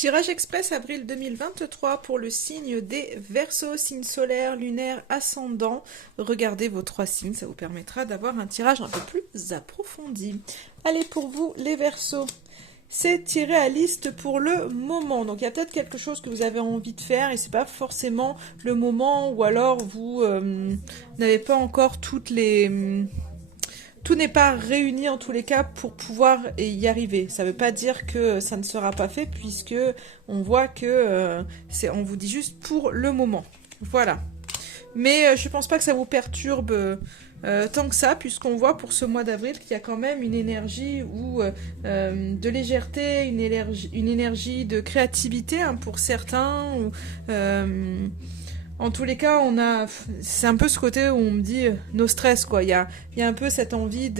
Tirage express avril 2023 pour le signe des Verseaux, signe solaire, lunaire, ascendant. Regardez vos 3 signes, ça vous permettra d'avoir un tirage un peu plus approfondi. Allez, pour vous les Verseaux, c'est tiré à liste pour le moment. Donc il y a peut-être quelque chose que vous avez envie de faire et c'est pas forcément le moment, ou alors vous n'avez pas encore toutes les... Tout n'est pas réuni en tous les cas pour pouvoir y arriver. Ça ne veut pas dire que ça ne sera pas fait, puisque on voit que on vous dit juste pour le moment. Voilà. Mais je pense pas que ça vous perturbe tant que ça, puisqu'on voit pour ce mois d'avril qu'il y a quand même une énergie de légèreté, une énergie de créativité hein, pour certains. En tous les cas, c'est un peu ce côté où on me dit no stress, quoi. Il y a un peu cette envie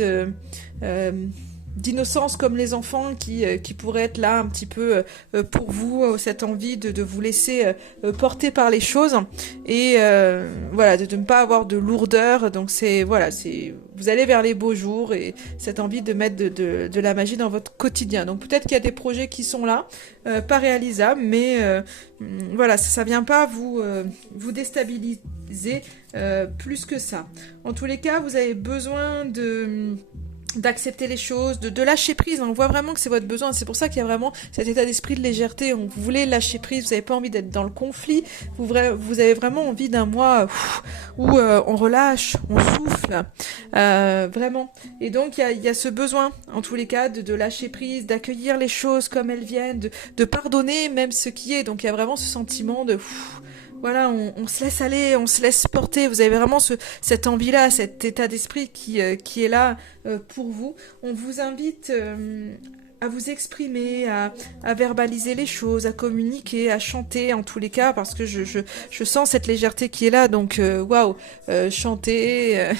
d'innocence comme les enfants qui pourrait être là un petit peu pour vous, cette envie de vous laisser porter par les choses et voilà, de ne pas avoir de lourdeur. Donc vous allez vers les beaux jours et cette envie de mettre de la magie dans votre quotidien. Donc peut-être qu'il y a des projets qui sont là, pas réalisables, mais voilà, ça vient pas vous déstabiliser plus que ça. En tous les cas, vous avez besoin d'accepter les choses, de lâcher prise. On voit vraiment que c'est votre besoin. C'est pour ça qu'il y a vraiment cet état d'esprit de légèreté. Vous voulez lâcher prise, vous n'avez pas envie d'être dans le conflit. Vous avez vraiment envie d'un mois où on relâche, on souffle, vraiment. Et donc il y a ce besoin, en tous les cas, de lâcher prise, d'accueillir les choses comme elles viennent, de pardonner même ce qui est. Donc il y a vraiment ce sentiment de... Voilà, on se laisse aller, on se laisse porter. Vous avez vraiment cette envie-là, cet état d'esprit qui est là pour vous. On vous invite à vous exprimer, à verbaliser les choses, à communiquer, à chanter en tous les cas, parce que je sens cette légèreté qui est là. Donc, waouh, chantez...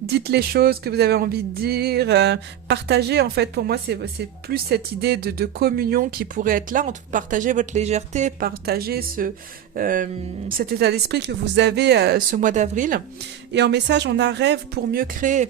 dites les choses que vous avez envie de dire, partagez, en fait, pour moi, c'est plus cette idée de communion qui pourrait être là, partager votre légèreté, partager cet état d'esprit que vous avez ce mois d'avril. Et en message, on a rêve pour mieux créer.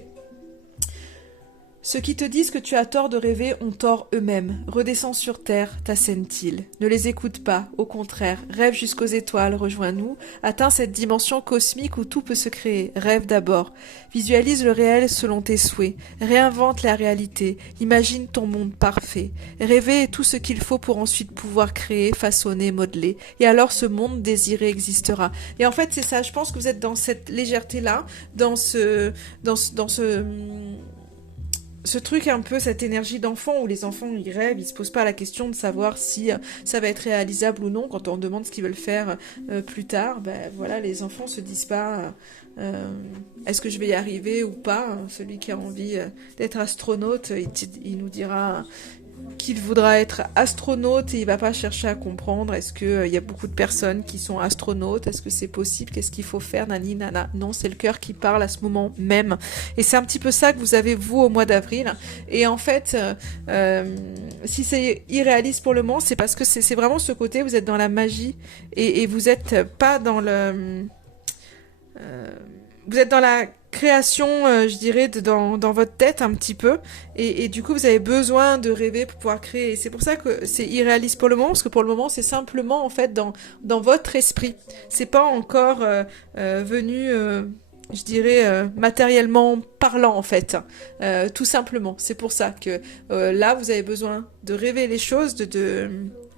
Ceux qui te disent que tu as tort de rêver ont tort eux-mêmes. Redescends sur terre, t'assène-t-il. Ne les écoute pas, au contraire, rêve jusqu'aux étoiles, rejoins-nous, atteins cette dimension cosmique où tout peut se créer. Rêve d'abord. Visualise le réel selon tes souhaits. Réinvente la réalité. Imagine ton monde parfait. Rêver est tout ce qu'il faut pour ensuite pouvoir créer, façonner, modeler. Et alors ce monde désiré existera. Et en fait, c'est ça, je pense que vous êtes dans cette légèreté-là, dans ce truc un peu, cette énergie d'enfant où les enfants ils rêvent, ils se posent pas la question de savoir si ça va être réalisable ou non. Quand on demande ce qu'ils veulent faire plus tard, ben voilà, les enfants se disent pas est-ce que je vais y arriver ou pas. Celui qui a envie d'être astronaute, il nous dira qu'il voudra être astronaute et il va pas chercher à comprendre est-ce que y a beaucoup de personnes qui sont astronautes, est-ce que c'est possible, qu'est-ce qu'il faut faire, nani nana. Non, c'est le cœur qui parle à ce moment même. Et c'est un petit peu ça que vous avez vous au mois d'avril. Et en fait, si c'est irréaliste pour le moment, c'est parce que c'est vraiment ce côté, vous êtes dans la magie et vous êtes pas dans vous êtes dans la création, je dirais, dans votre tête un petit peu, et du coup vous avez besoin de rêver pour pouvoir créer. Et c'est pour ça que c'est irréaliste pour le moment, parce que pour le moment c'est simplement en fait dans votre esprit. C'est pas encore venu, je dirais, matériellement parlant en fait, tout simplement. C'est pour ça que là vous avez besoin de rêver les choses,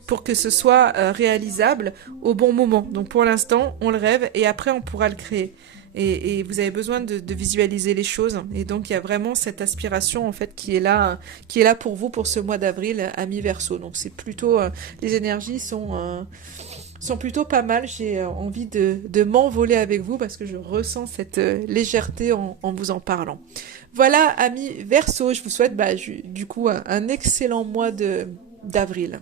pour que ce soit réalisable au bon moment. Donc pour l'instant on le rêve et après on pourra le créer. Et vous avez besoin de visualiser les choses. Et donc il y a vraiment cette aspiration en fait qui est là pour vous pour ce mois d'avril à mi-Verseau. Donc c'est plutôt les énergies sont plutôt pas mal. J'ai envie de m'envoler avec vous parce que je ressens cette légèreté en vous en parlant. Voilà, amis Verseau, je vous souhaite du coup un excellent mois d'avril.